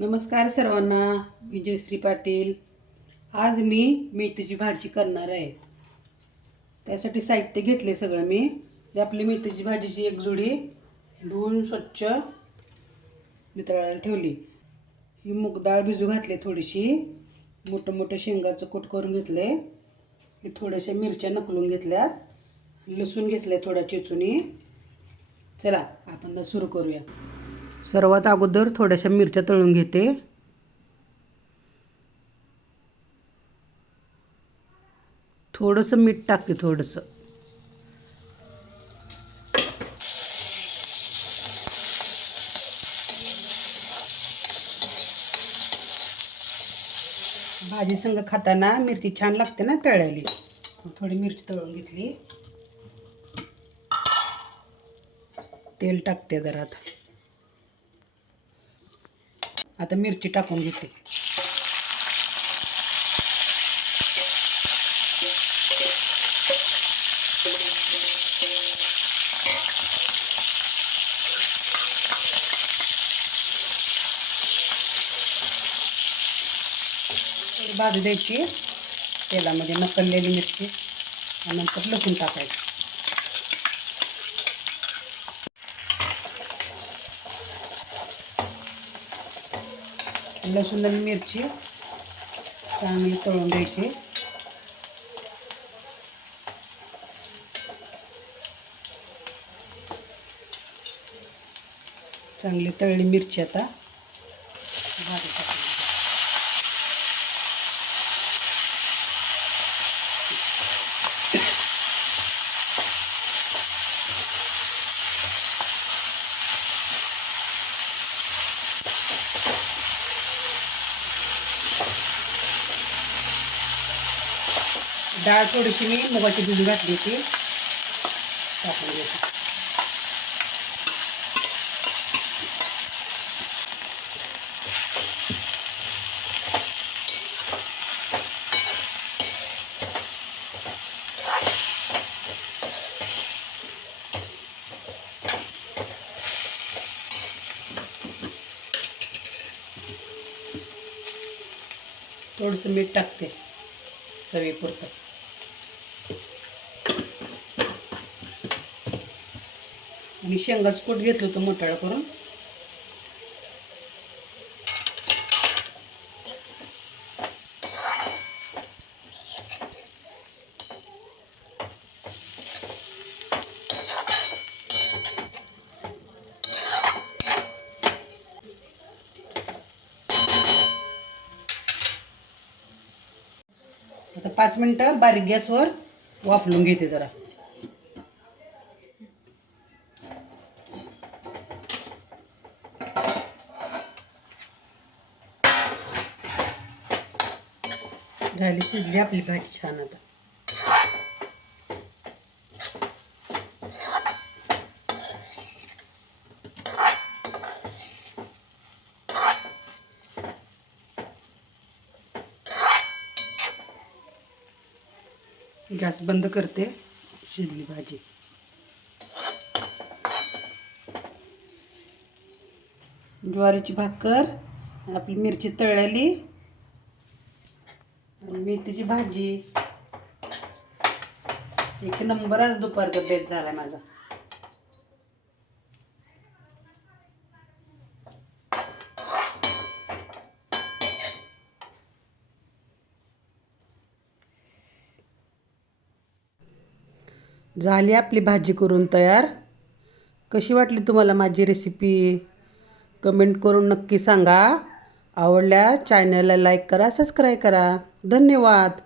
नमस्कार सर्वांना, मी जयश्री पाटील. आज मी मेथीची भाजी करणार आहे. त्यासाठी साहित्य घेतले सगळं मी. ही आपली मेथीची भाजीची एक जुडी धुवून स्वच्छ नितळायला ठेवली. ही मूग डाळ भिजू घातली थोडीशी. मोठं मोठं शेंगाचं कूट करून घेतले. हे थोड्याशा मिरच्या नकलून घेतल्यात. लसूण घेतले थोडा चेचूनी. चला आपण सुरू करूया. सर्वात अगोदर थोड्याशा मिरच्या तळून घेते. थोडंसं मीठ टाकते. थोडंसं भाजी संग खाताना मिरची छान लागते ना तळलेली. थोडी मिरची तळून घेतली. तेल टाकते जरा. आता मिरची टाकून घेते. भाजू द्यायची तेलामध्ये नकळलेली मिरची. नंतर लसूण टाकायचं. लसूण आणि मिरची चांगली तळून घ्यायची. चांगली तळली मिरची आता भाजी टाकायची. डाळ थोडीशी मी मुगाची भिजू घातली होती, टाकून घ्यायची. थोडंसं मीठ टाकते चवीपुरतं. आणि शेंगाचं कूट घेतलं होतं मोठाळं करून. आता 5 मिनिटं बारीक गॅसवर वाफलून घेते जरा. झाली, शिजली आपली भाजी छान. आता गॅस बंद करते. शिजली भाजी. ज्वारीची भाकर, आपली मिरची तळलेली आणि मेथीची भाजी. एक नंबर. आज दुपारचा बेत झाला माझा. झाली आपली भाजी करून तयार. कशी वाटली तुम्हाला माझी रेसिपी? कमेंट करून नक्की सांगा. आवडल्या चॅनलला लाईक करा, सबस्क्राईब करा. धन्यवाद.